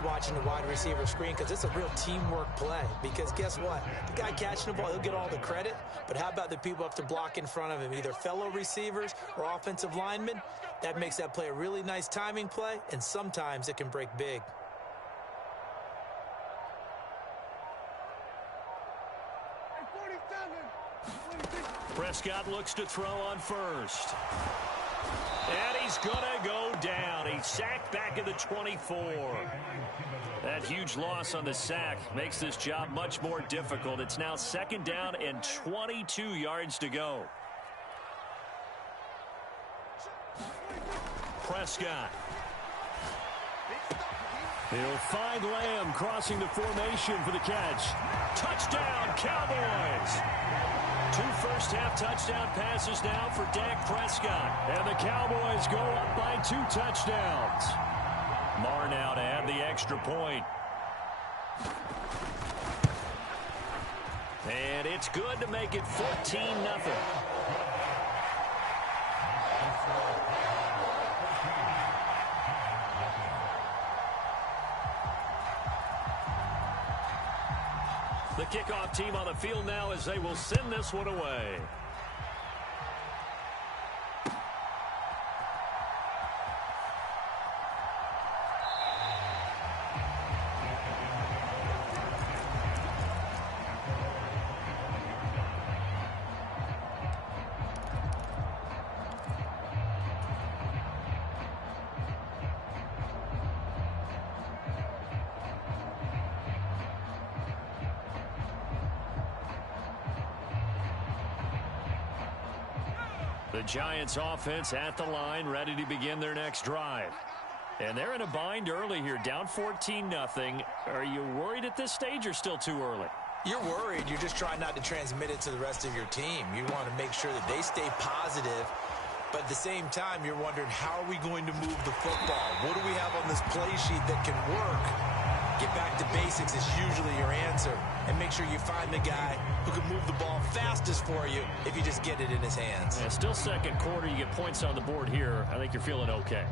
like watching the wide receiver screen because it's a real teamwork play. Because guess what? The guy catching the ball, he'll get all the credit. But how about the people up to block in front of him, either fellow receivers or offensive linemen? That makes that play a really nice timing play, and sometimes it can break big. Prescott looks to throw on first. And he's going to go down. He's sacked back at the 24. That huge loss on the sack makes this job much more difficult. It's now second down and 22 yards to go. Prescott. He'll find Lamb crossing the formation for the catch. Touchdown, Cowboys! 2 first-half touchdown passes now for Dak Prescott. And the Cowboys go up by 2 touchdowns. Marr now to add the extra point. And it's good to make it 14-0. The kickoff team on the field now as they will send this one away. The Giants offense at the line, ready to begin their next drive. And they're in a bind early here, down 14-0. Are you worried at this stage or still too early? You're worried. You're just trying not to transmit it to the rest of your team. You want to make sure that they stay positive. But at the same time, you're wondering, how are we going to move the football? What do we have on this play sheet that can work? Get back to basics is usually your answer. And make sure you find the guy who can move the ball fastest for you if you just get it in his hands. Yeah, still second quarter. You get points on the board here. I think you're feeling okay.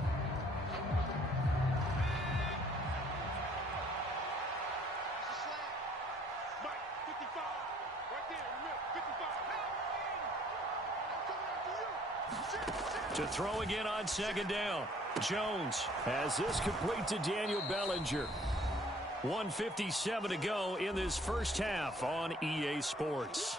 To throw again on second down. Jones has this complete to Daniel Bellinger. 1:57 to go in this first half on EA Sports.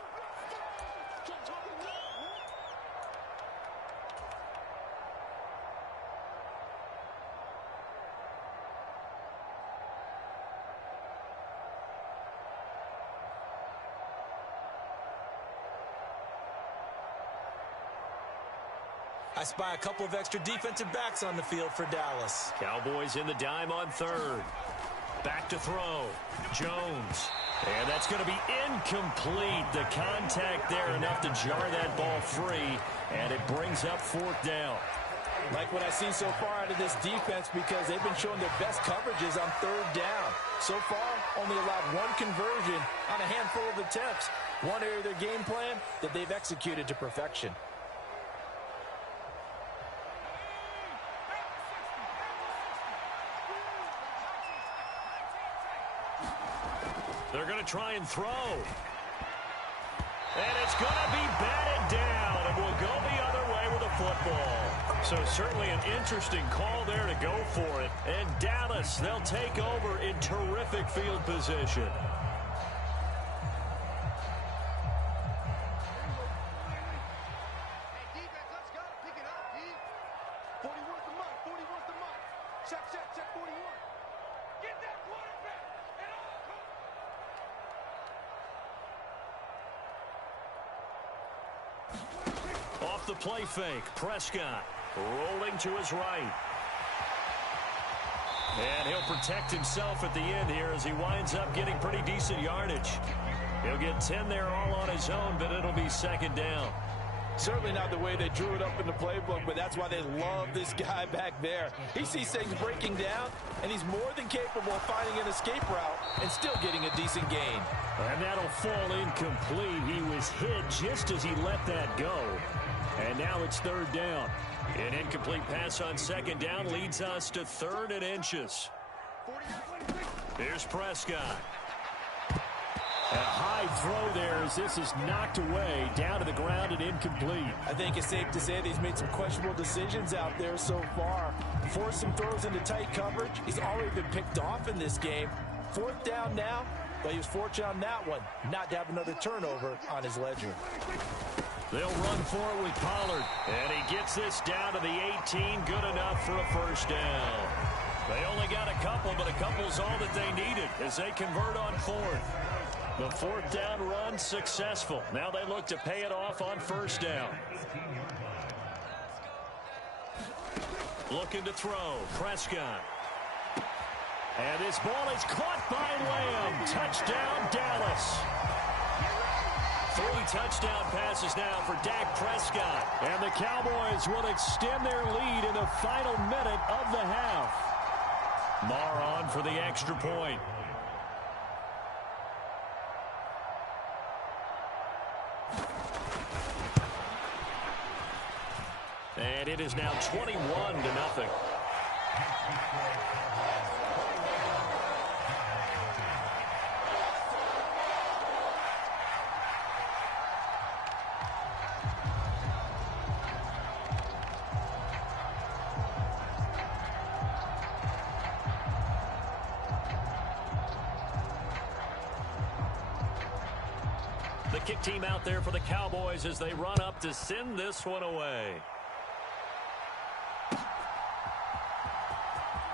I spy a couple of extra defensive backs on the field for Dallas. Cowboys in the dime on third. Back to throw. Jones. And that's going to be incomplete. The contact there enough to jar that ball free. And it brings up 4th down. Like what I've seen so far out of this defense, because they've been showing their best coverages on 3rd down. So far, only allowed 1 conversion on a handful of attempts. One area of their game plan that they've executed to perfection. They're going to try and throw. And it's going to be batted down, and we'll go the other way with the football. So certainly an interesting call there to go for it. And Dallas, they'll take over in terrific field position. Off the play fake, Prescott rolling to his right. And he'll protect himself at the end here as he winds up getting pretty decent yardage. He'll get 10 there all on his own, but it'll be second down. Certainly not the way they drew it up in the playbook, but that's why they love this guy back there. He sees things breaking down, and he's more than capable of finding an escape route and still getting a decent gain. And that'll fall incomplete. He was hit just as he let that go. And now it's 3rd down. An incomplete pass on second down leads us to 3rd and inches. Here's Prescott. A high throw there as this is knocked away, down to the ground and incomplete. I think it's safe to say that he's made some questionable decisions out there so far. Forced some throws into tight coverage. He's already been picked off in this game. 4th down now, but he was fortunate on that one, not to have another turnover on his ledger. They'll run for it with Pollard. And he gets this down to the 18, good enough for a first down. They only got a couple, but a couple's all that they needed as they convert on 4th. The 4th down run successful. Now they look to pay it off on first down. Looking to throw. Prescott. And this ball is caught by Lamb. Touchdown, Dallas. 3 touchdown passes now for Dak Prescott. And the Cowboys will extend their lead in the final minute of the half. Marr on for the extra point. And it is now 21-0. The kick team out there for the Cowboys as they run up to send this one away.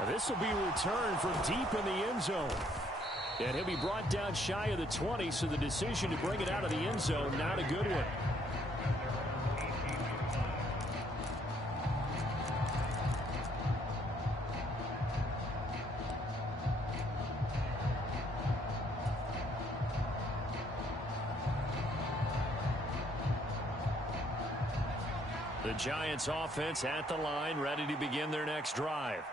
This will be returned from deep in the end zone. And he'll be brought down shy of the 20, so the decision to bring it out of the end zone, not a good one. The Giants offense at the line, ready to begin their next drive.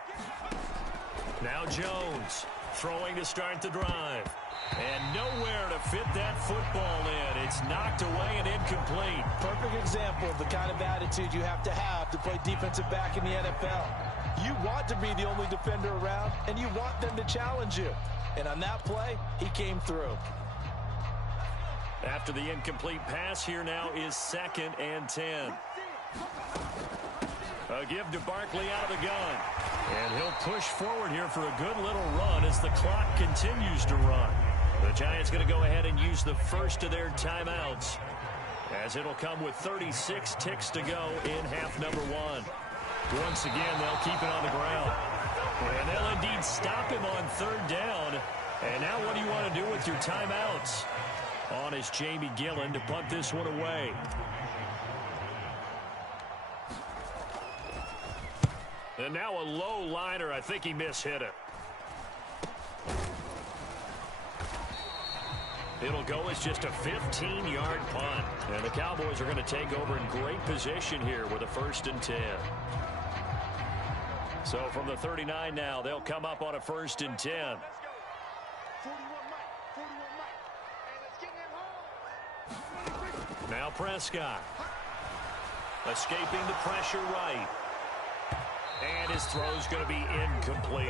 Now Jones throwing to start the drive. And nowhere to fit that football in. It's knocked away and incomplete. Perfect example of the kind of attitude you have to play defensive back in the NFL. You want to be the only defender around, and you want them to challenge you. And on that play, he came through. After the incomplete pass, here now is 2nd and 10. A give to Barkley out of the gun. And he'll push forward here for a good little run as the clock continues to run. The Giants going to go ahead and use the first of their timeouts, as it'll come with 36 ticks to go in half number 1. Once again, they'll keep it on the ground. And they'll indeed stop him on 3rd down. And now what do you want to do with your timeouts? On is Jamie Gillen to punt this one away. And now a low liner. I think he mishit it. It'll go as just a 15-yard punt. And the Cowboys are going to take over in great position here with a 1st and 10. So from the 39 now, they'll come up on a 1st and 10. Now Prescott. Escaping the pressure right. And his throw's going to be incomplete.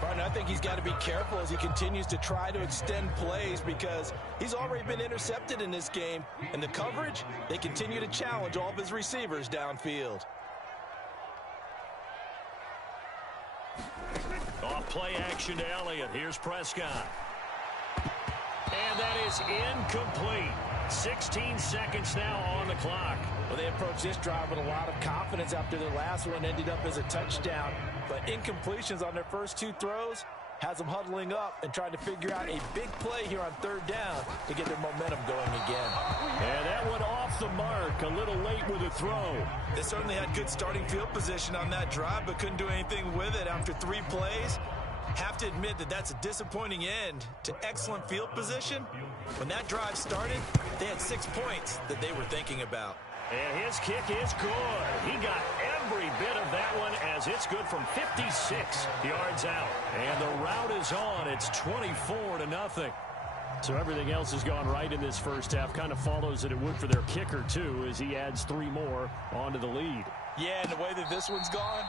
Partner, I think he's got to be careful as he continues to try to extend plays because he's already been intercepted in this game. And the coverage, they continue to challenge all of his receivers downfield. Off play action to Elliott. Here's Prescott. And that is incomplete. 16 seconds now on the clock. Well, they approached this drive with a lot of confidence after their last one ended up as a touchdown. But incompletions on their first 2 throws has them huddling up and trying to figure out a big play here on 3rd down to get their momentum going again. And that went off the mark a little late with a throw. They certainly had good starting field position on that drive, but couldn't do anything with it after 3 plays. Have to admit that that's a disappointing end to excellent field position. When that drive started, they had 6 points that they were thinking about. And his kick is good. He got every bit of that one as it's good from 56 yards out. And the route is on. It's 24-0. So everything else has gone right in this first half. Kind of follows that it would for their kicker, too, as he adds 3 more onto the lead. Yeah, and the way that this one's gone,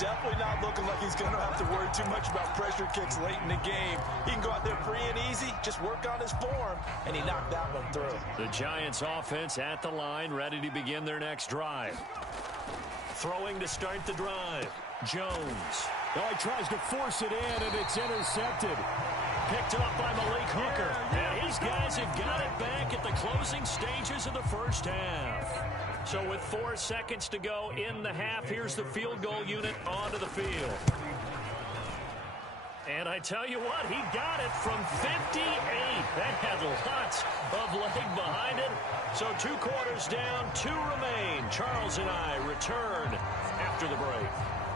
definitely not looking like he's going to have to worry too much about pressure kicks late in the game. He can go out there free and easy, just work on his form, and he knocked that one through. The Giants offense at the line, ready to begin their next drive. Throwing to start the drive. Jones. Oh, he tries to force it in, and it's intercepted. Picked up by Malik Hooker. And his guys have got it back at the closing stages of the first half. So with 4 seconds to go in the half, here's the field goal unit onto the field. And I tell you what, he got it from 58. That had lots of leg behind it. So 2 quarters down, 2 remain. Charles and I return after the break.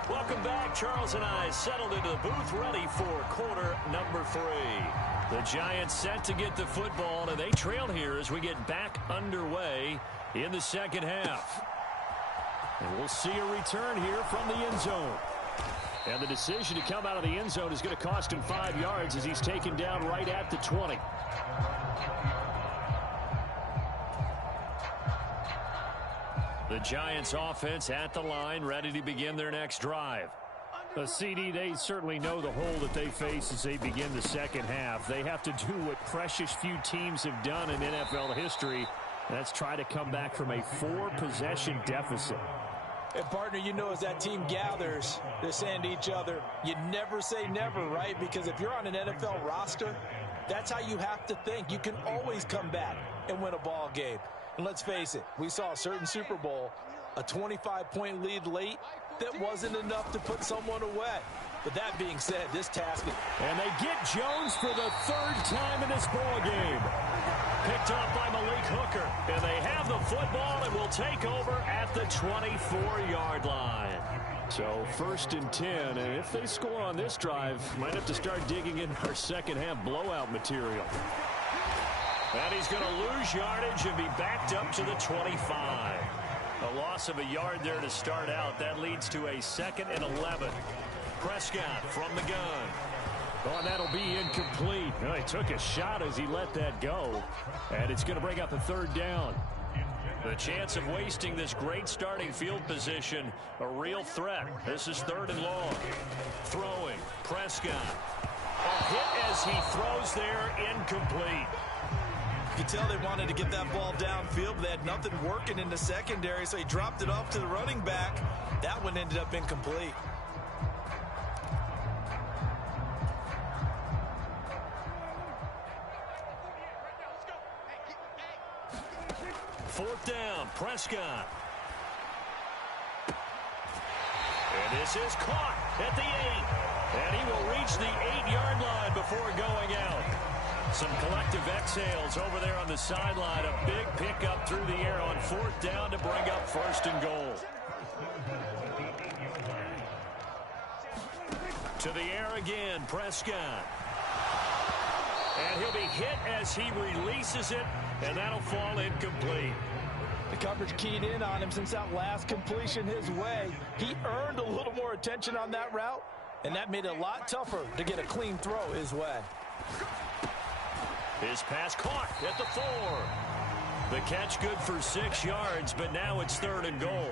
Welcome back. Charles and I settled into the booth, ready for quarter number 3. The Giants set to get the football, and they trail here as we get back underway in the second half. And we'll see a return here from the end zone. And the decision to come out of the end zone is going to cost him 5 yards as he's taken down right at the 20. The Giants offense at the line, ready to begin their next drive. CD, they certainly know the hole that they face as they begin the second half. They have to do what precious few teams have done in NFL history. That's try to come back from a 4-possession deficit. And, partner, you know, as that team gathers, they're saying to each other, you never say never, right? Because if you're on an NFL roster, that's how you have to think. You can always come back and win a ball game. And let's face it, we saw a certain Super Bowl, a 25-point lead late that wasn't enough to put someone away. But that being said, this task... And they get Jones for the 3rd time in this ball game. Picked up by Malik Hooker. And they have the football and will take over at the 24-yard line. So 1st and 10. And if they score on this drive, might have to start digging in our second half blowout material. And he's going to lose yardage and be backed up to the 25. A loss of a yard there to start out. That leads to a 2nd and 11. Prescott from the gun. Oh, and that'll be incomplete. Oh, he took a shot as he let that go. And it's going to bring up a 3rd down. The chance of wasting this great starting field position, a real threat. This is 3rd and long. Throwing. Prescott. A hit as he throws there, incomplete. You could tell they wanted to get that ball downfield, but they had nothing working in the secondary, so he dropped it off to the running back. That one ended up incomplete. 4th down, Prescott. And this is caught at the 8. And he will reach the 8-yard line before going out. Some collective exhales over there on the sideline. A big pickup through the air on 4th down to bring up 1st and goal. To the air again, Prescott. And he'll be hit as he releases it, and that'll fall incomplete. The coverage keyed in on him since that last completion his way. He earned a little more attention on that route, and that made it a lot tougher to get a clean throw his way. His pass caught at the 4. The catch good for 6 yards, but now it's 3rd and goal.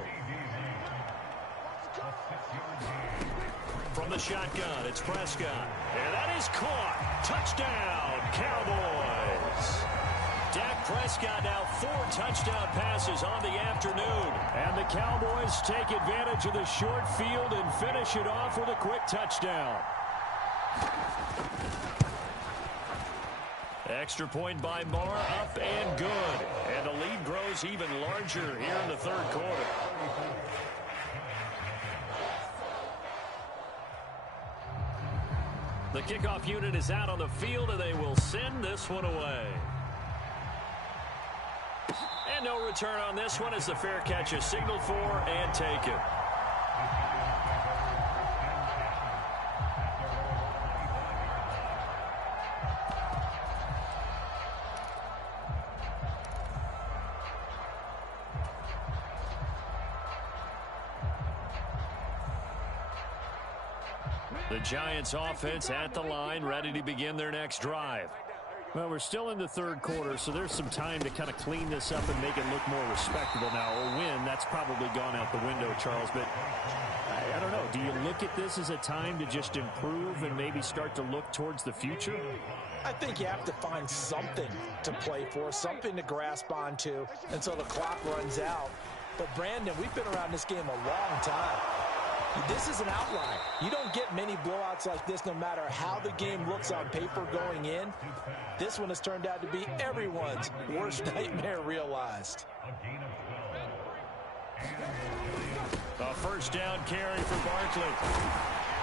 From the shotgun, it's Prescott. And that is caught. Touchdown, Cowboys. Dak Prescott now 4 touchdown passes on the afternoon. And the Cowboys take advantage of the short field and finish it off with a quick touchdown. Extra point by Marr, up and good. And the lead grows even larger here in the 3rd quarter. The kickoff unit is out on the field, and they will send this one away. And no return on this one as the fair catch is signaled for and taken. The Giants offense at the line, ready to begin their next drive. Well, we're still in the third quarter, so there's some time to kind of clean this up and make it look more respectable now. A win, that's probably gone out the window, Charles. But I don't know. Do you look at this as a time to just improve and maybe start to look towards the future? I think you have to find something to play for, something to grasp onto until the clock runs out. But, Brandon, we've been around this game a long time. This is an outlier. You don't get many blowouts like this no matter how the game looks on paper going in. This one has turned out to be everyone's worst nightmare realized. A first down carry for Barkley.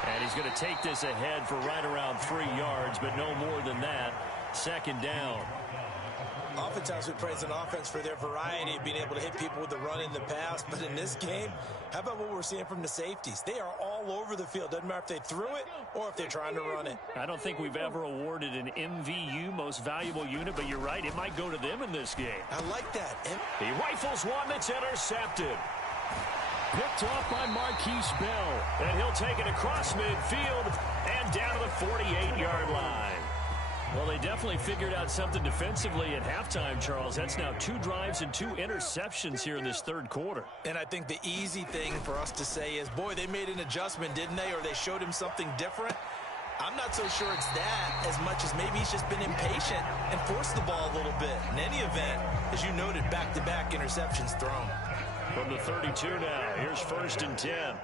And he's going to take this ahead for right around 3 yards, but no more than that. Second down. Oftentimes we praise an offense for their variety of being able to hit people with the run in the pass. But in this game, how about what we're seeing from the safeties? They are all over the field. Doesn't matter if they threw it or if they're trying to run it. I don't think we've ever awarded an MVU, most valuable unit, but you're right. It might go to them in this game. I like that. He rifles one that's intercepted. Picked off by Marquise Bell. And he'll take it across midfield and down to the 48-yard line. Well, they definitely figured out something defensively at halftime, Charles. That's now 2 drives and 2 interceptions here in this third quarter. And I think the easy thing for us to say is, boy, they made an adjustment, didn't they? Or they showed him something different. I'm not so sure it's that as much as maybe he's just been impatient and forced the ball a little bit. In any event, as you noted, back-to-back interceptions thrown. From the 32 now, here's 1st and 10.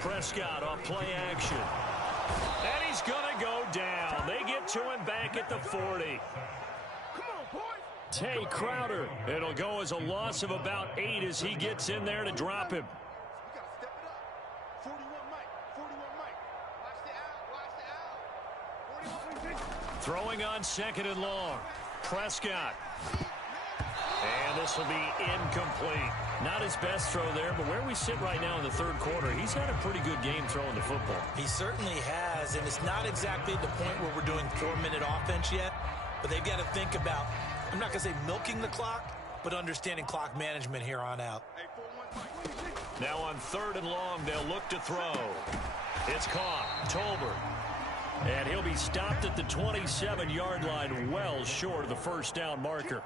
Prescott off play action. And he's going to go down. They get to him back at the 40. Tay Crowder. It'll go as a loss of about 8 as he gets in there to drop him. Throwing on 2nd and long. Prescott. And this will be incomplete. Not his best throw there, but where we sit right now in the third quarter, he's had a pretty good game throwing the football. He certainly has, and it's not exactly at the point where we're doing 4-minute offense yet, but they've got to think about, I'm not going to say milking the clock, but understanding clock management here on out. Now on 3rd and long, they'll look to throw. It's caught. Tolbert. And he'll be stopped at the 27-yard line, well short of the first down marker.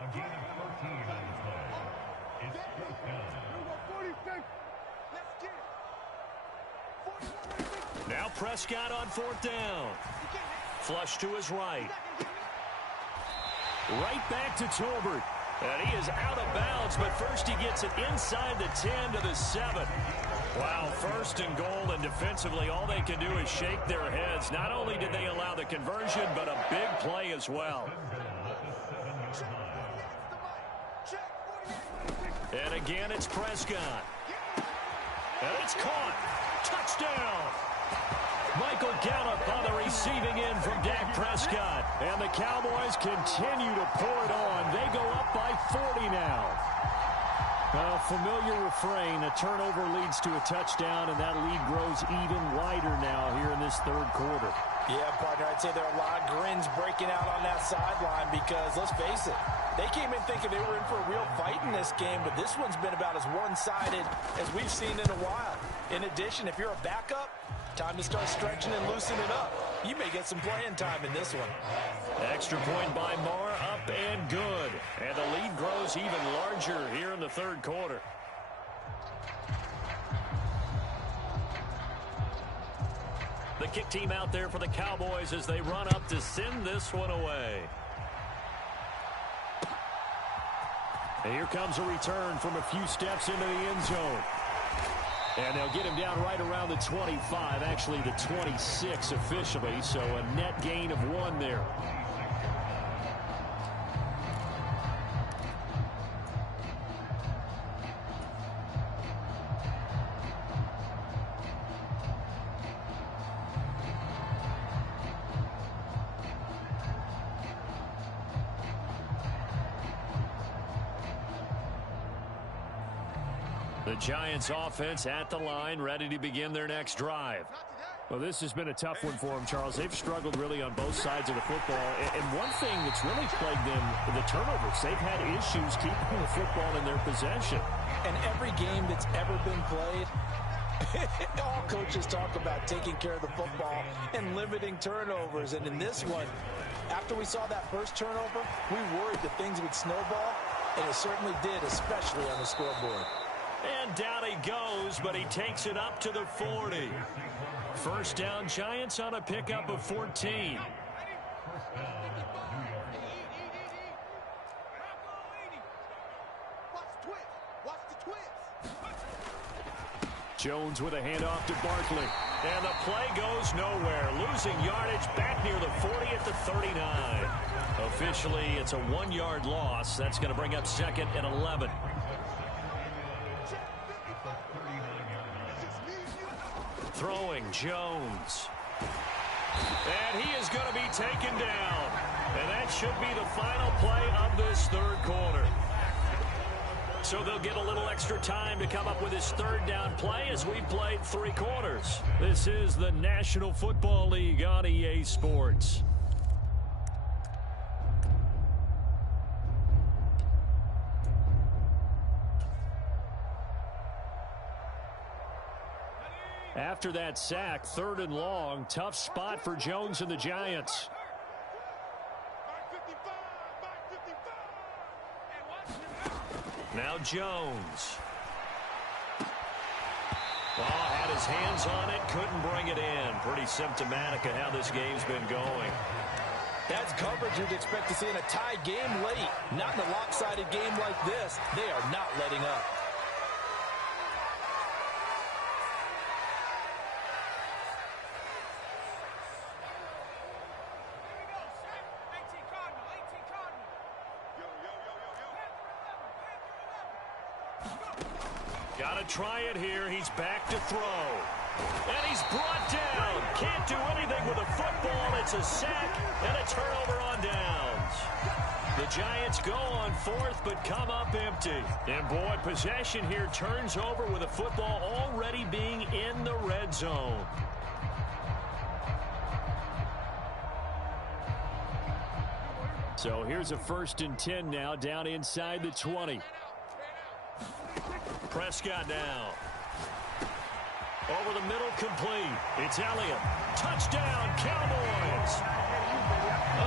Now Prescott on 4th down. Flush to his right. Right back to Tolbert. And he is out of bounds, but first he gets it inside the 10 to the 7. Wow, 1st and goal, and defensively all they can do is shake their heads. Not only did they allow the conversion, but a big play as well. And again, it's Prescott. And it's caught. Touchdown. Michael Gallup on the receiving end from Dak Prescott. And the Cowboys continue to pour it on. They go up by 40 now. A familiar refrain. A turnover leads to a touchdown, and that lead grows even wider now here in this third quarter. Yeah, partner, I'd say there are a lot of grins breaking out on that sideline because, let's face it, they came in thinking they were in for a real fight in this game, but this one's been about as one-sided as we've seen in a while. In addition, if you're a backup, time to start stretching and loosening up. You may get some playing time in this one. Extra point by Marr, up and good. And the lead grows even larger here in the third quarter. The kick team out there for the Cowboys as they run up to send this one away. And here comes a return from a few steps into the end zone. And they'll get him down right around the 25, actually the 26 officially, so a net gain of 1 there. The Giants offense at the line, ready to begin their next drive. Well, this has been a tough one for them, Charles. They've struggled really on both sides of the football. And one thing that's really plagued them, the turnovers. They've had issues keeping the football in their possession. And every game that's ever been played, All coaches talk about taking care of the football and limiting turnovers. And in this one, after we saw that first turnover, we worried that things would snowball, and it certainly did, especially on the scoreboard. And down he goes, but he takes it up to the 40. First down, Giants on a pickup of 14. Jones with a handoff to Barkley. And the play goes nowhere. Losing yardage back near the 40 at the 39. Officially, it's a 1-yard loss. That's going to bring up second and 11. Throwing Jones. And he is going to be taken down. And that should be the final play of this third quarter. So they'll get a little extra time to come up with his third down play as we played 3 quarters. This is the National Football League on EA Sports. After that sack, 3rd and long, tough spot for Jones and the Giants. Now Jones. Had his hands on it, couldn't bring it in. Pretty symptomatic of how this game's been going. That's coverage you'd expect to see in a tie game late. Not in a lopsided game like this. They are not letting up. Got to try it here. He's back to throw. And he's brought down. Can't do anything with a football. It's a sack and a turnover on downs. The Giants go on 4th but come up empty. And boy, possession here turns over with a football already being in the red zone. So here's a 1st and 10 now down inside the 20. Prescott now. Over the middle, complete. It's Elliott. Touchdown, Cowboys.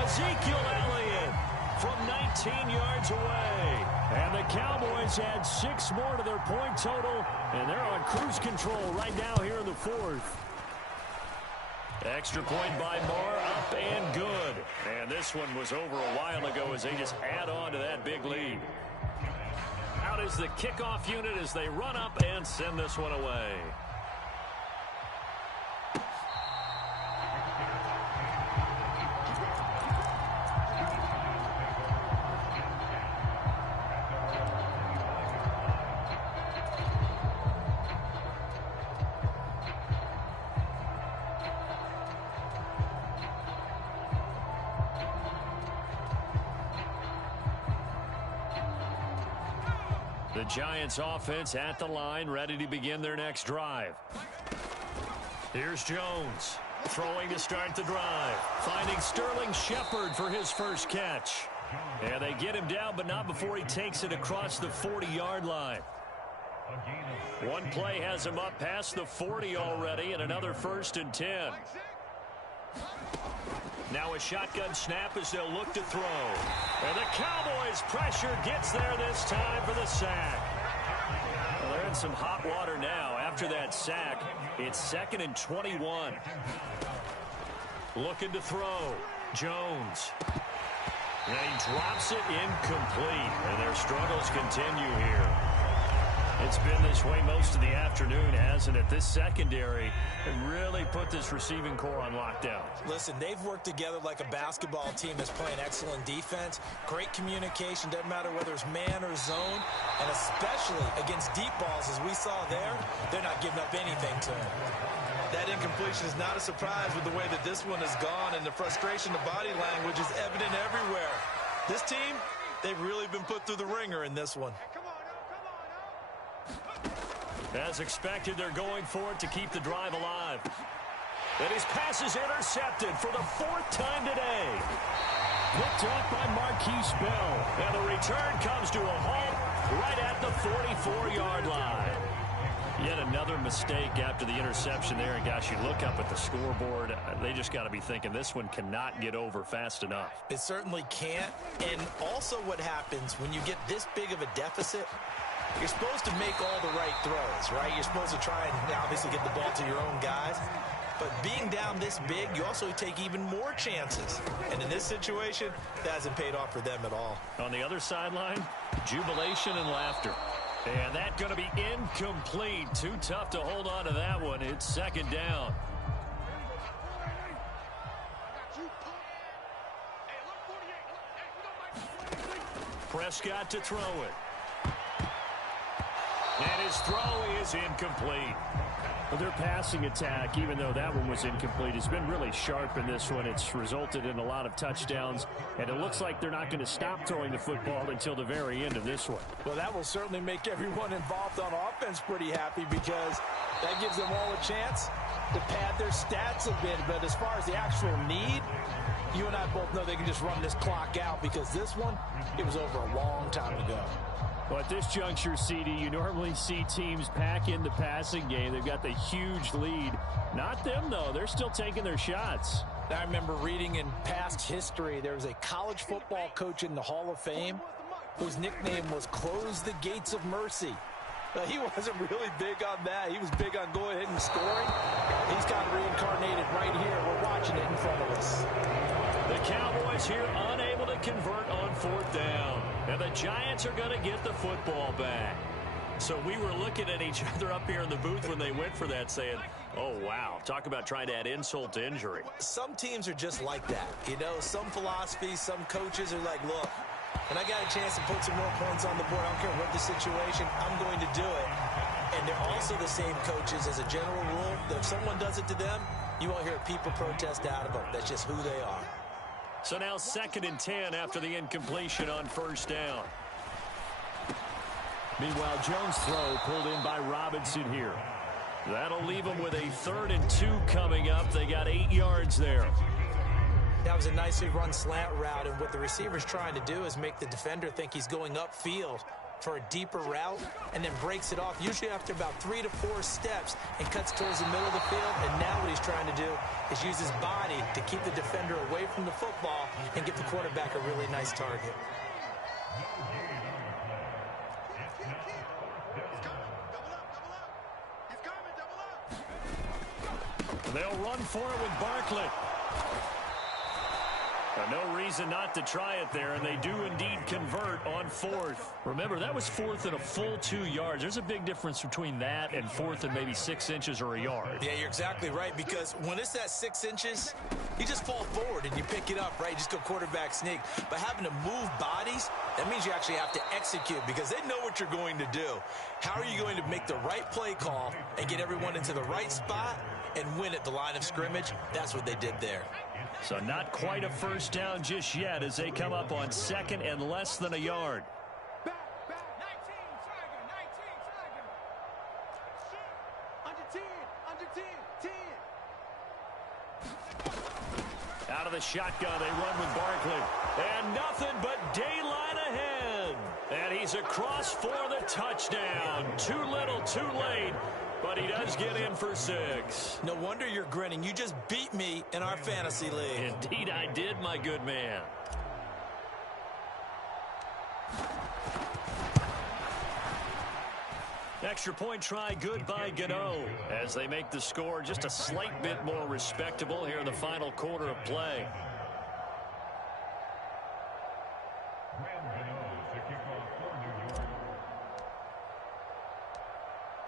Ezekiel Elliott from 19 yards away. And the Cowboys add 6 more to their point total, and they're on cruise control right now here in the 4th. Extra point by Moore, up and good. And this one was over a while ago as they just add on to that big lead. Out is the kickoff unit as they run up and send this one away. The Giants offense at the line, ready to begin their next drive. Here's Jones throwing to start the drive. Finding Sterling Shepard for his first catch. And they get him down, but not before he takes it across the 40-yard line. One play has him up past the 40 already, and another 1st and 10. Now a shotgun snap as they'll look to throw. And the Cowboys pressure gets there this time for the sack. Well, they're in some hot water now. After that sack, it's 2nd and 21. Looking to throw. Jones. And he drops it incomplete. And their struggles continue here. It's been this way most of the afternoon, hasn't it? This secondary really put this receiving core on lockdown. Listen, they've worked together like a basketball team that's playing excellent defense. Great communication, doesn't matter whether it's man or zone. And especially against deep balls, as we saw there, they're not giving up anything to him. That incompletion is not a surprise with the way that this one has gone, and the frustration, the body language is evident everywhere. This team, they've really been put through the ringer in this one. As expected, they're going for it to keep the drive alive. And his pass is intercepted for the 4th time today. Picked off by Marquise Bell. And the return comes to a halt right at the 44-yard line. Yet another mistake after the interception there. And, gosh, you look up at the scoreboard. They just got to be thinking this one cannot get over fast enough. It certainly can't. And also what happens when you get this big of a deficit, you're supposed to make all the right throws, right? You're supposed to try and obviously get the ball to your own guys. But being down this big, you also take even more chances. And in this situation, that hasn't paid off for them at all. On the other sideline, jubilation and laughter. And that's going to be incomplete. Too tough to hold on to that one. It's second down. Prescott to throw it. And his throw is incomplete. Well, their passing attack, even though that one was incomplete, has been really sharp in this one. It's resulted in a lot of touchdowns, and it looks like they're not going to stop throwing the football until the very end of this one. Well, that will certainly make everyone involved on offense pretty happy because that gives them all a chance to pad their stats a bit. But as far as the actual need, you and I both know they can just run this clock out because this one, it was over a long time ago. Well, at this juncture, CD, you normally see teams pack in the passing game. They've got the huge lead. Not them, though. They're still taking their shots. I remember reading in past history, there was a college football coach in the Hall of Fame whose nickname was Close the Gates of Mercy. He wasn't really big on that. He was big on going ahead and scoring. He's got reincarnated right here. We're watching it in front of us. The Cowboys here unable to convert on fourth down. And the Giants are going to get the football back. So we were looking at each other up here in the booth when they went for that saying, oh, wow, talk about trying to add insult to injury. Some teams are just like that. You know, some philosophies, some coaches are like, look, when I got a chance to put some more points on the board, I don't care what the situation, I'm going to do it. And they're also the same coaches as a general rule that if someone does it to them, you won't hear people protest out of them. That's just who they are. So now 2nd and 10 after the incompletion on first down. Meanwhile, Jones' throw pulled in by Robinson here. That'll leave them with a 3rd and 2 coming up. They got 8 yards there. That was a nicely run slant route, and what the receiver's trying to do is make the defender think he's going upfield for a deeper route and then breaks it off, usually after about 3 to 4 steps, and cuts towards the middle of the field. And now what he's trying to do is use his body to keep the defender away from the football and give the quarterback a really nice target. They'll run for it with Barkley. No reason not to try it there, and they do indeed convert on 4th. Remember, that was 4th and a full 2 yards. There's a big difference between that and 4th and maybe 6 inches or a yard. Yeah, you're exactly right, because when it's at 6 inches, you just fall forward and you pick it up, right? You just go quarterback sneak. But having to move bodies, that means you actually have to execute because they know what you're going to do. How are you going to make the right play call and get everyone into the right spot and win at the line of scrimmage? That's what they did there. So not quite a first down just yet as they come up on 2nd and less than a yard. Back, 19, under 10, under 10. Out of the shotgun, they run with Barkley. And nothing but daylight ahead. And he's across for the touchdown. Too little, too late. But he does get in for 6. No wonder you're grinning. You just beat me in our fantasy league. Indeed I did, my good man. Extra point try good by Gano as they make the score just a slight bit more respectable here in the final quarter of play.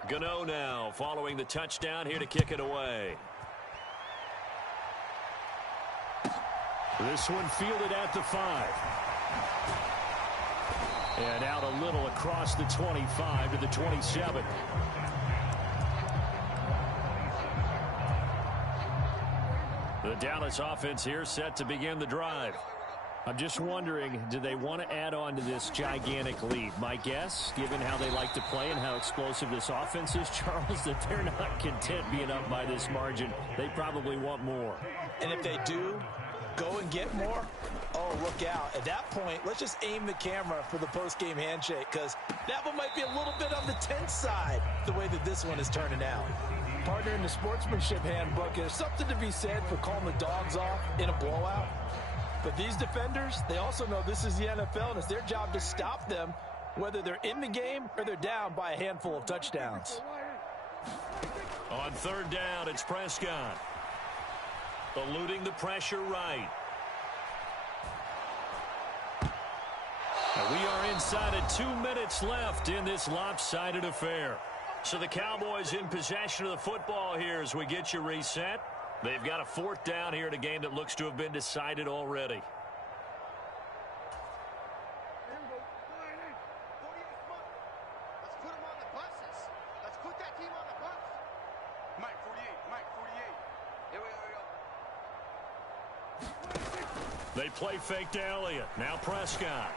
Gano now following the touchdown here to kick it away. This one fielded at the 5. And out a little across the 25 to the 27. The Dallas offense here set to begin the drive. I'm just wondering, do they want to add on to this gigantic lead? My guess, given how they like to play and how explosive this offense is, Charles, that they're not content being up by this margin. They probably want more. And if they do go and get more, oh, look out. At that point, let's just aim the camera for the post-game handshake, because that one might be a little bit on the tense side, the way that this one is turning out. Partner, in the sportsmanship handbook, there's something to be said for calling the dogs off in a blowout. But these defenders, they also know this is the NFL, and it's their job to stop them, whether they're in the game or they're down by a handful of touchdowns. On third down, it's Prescott. Eluding the pressure right. And we are inside of 2 minutes left in this lopsided affair. So the Cowboys in possession of the football here as we get you reset. They've got a fourth down here in a game that looks to have been decided already. Let's put them on the buses. Let's put that team on the bus. Mike 48, Mike 48. Here we go. They play fake to Elliott. Now Prescott.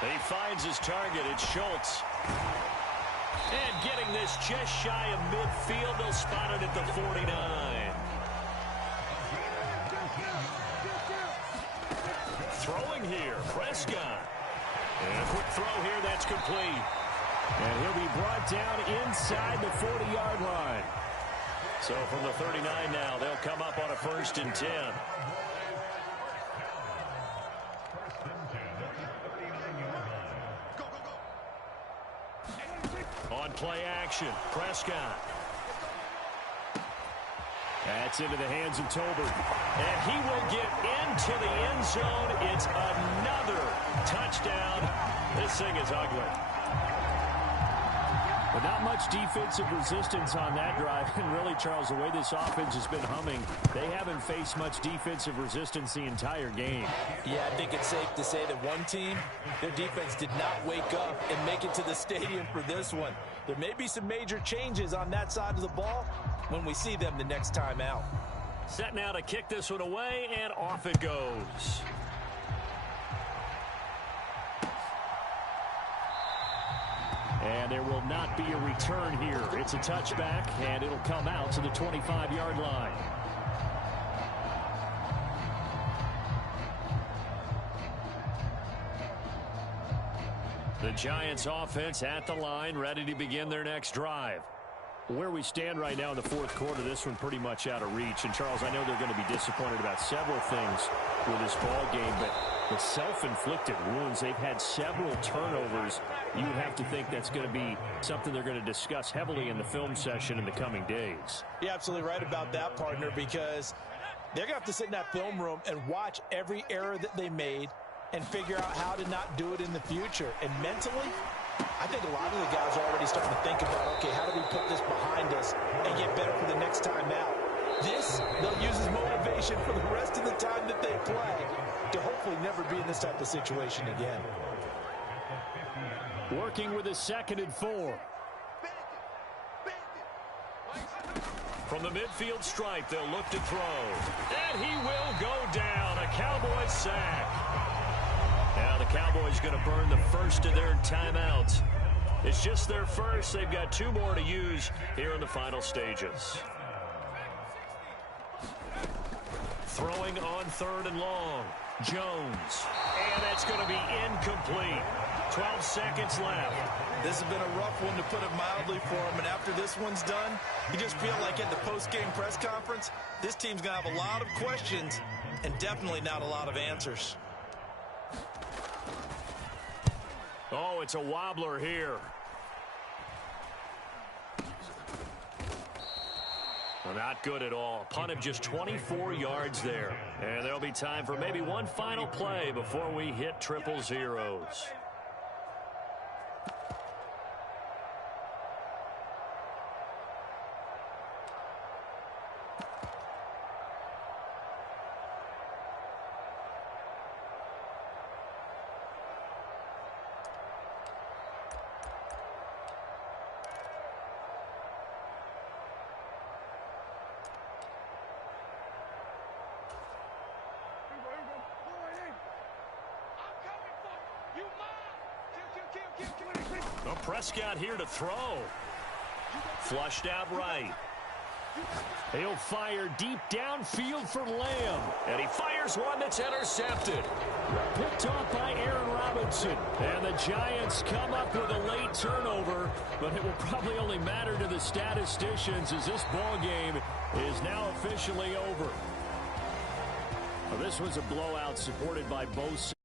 He finds his target. It's Schultz. And getting this just shy of midfield. They'll spot it at the 49. Throwing here, Prescott. And a quick throw here, that's complete. And he'll be brought down inside the 40-yard line. So from the 39 now, they'll come up on a 1st and 10. On play action, Prescott. That's into the hands of Tolbert. And he will get into the end zone. It's another touchdown. This thing is ugly. But not much defensive resistance on that drive. And really, Charles, the way this offense has been humming, they haven't faced much defensive resistance the entire game. Yeah, I think it's safe to say that one team, their defense did not wake up and make it to the stadium for this one. There may be some major changes on that side of the ball when we see them the next time out. Set now to kick this one away, and off it goes. And there will not be a return here. It's a touchback, and it'll come out to the 25-yard line. The Giants offense at the line, ready to begin their next drive. Where we stand right now in the fourth quarter, this one pretty much out of reach. And, Charles, I know they're going to be disappointed about several things with this ball game, but the self-inflicted wounds, they've had several turnovers. You would have to think that's going to be something they're going to discuss heavily in the film session in the coming days. You're absolutely right about that, partner, because they're going to have to sit in that film room and watch every error that they made and figure out how to not do it in the future. And mentally, I think a lot of the guys are already starting to think about, okay, how do we put this behind us and get better for the next time out? This, they'll use as motivation for the rest of the time that they play to hopefully never be in this type of situation again. Working with a 2nd and 4. From the midfield stripe, they'll look to throw. And he will go down. A Cowboys sack. Now the Cowboys going to burn the first of their timeouts. It's just their first. They've got 2 more to use here in the final stages. Throwing on 3rd and long. Jones. And that's going to be incomplete. 12 seconds left. This has been a rough one, to put it mildly, for him. And after this one's done, you just feel like at the post-game press conference, this team's going to have a lot of questions and definitely not a lot of answers. Oh, it's a wobbler here. Well, not good at all. Punt of just 24 yards there. And there'll be time for maybe one final play before we hit triple zeros. Well, Prescott here to throw. Flushed out right. He'll fire deep downfield for Lamb. And he fires one that's intercepted. Picked off by Aaron Robinson. And the Giants come up with a late turnover, but it will probably only matter to the statisticians as this ball game is now officially over. Well, this was a blowout supported by both sides.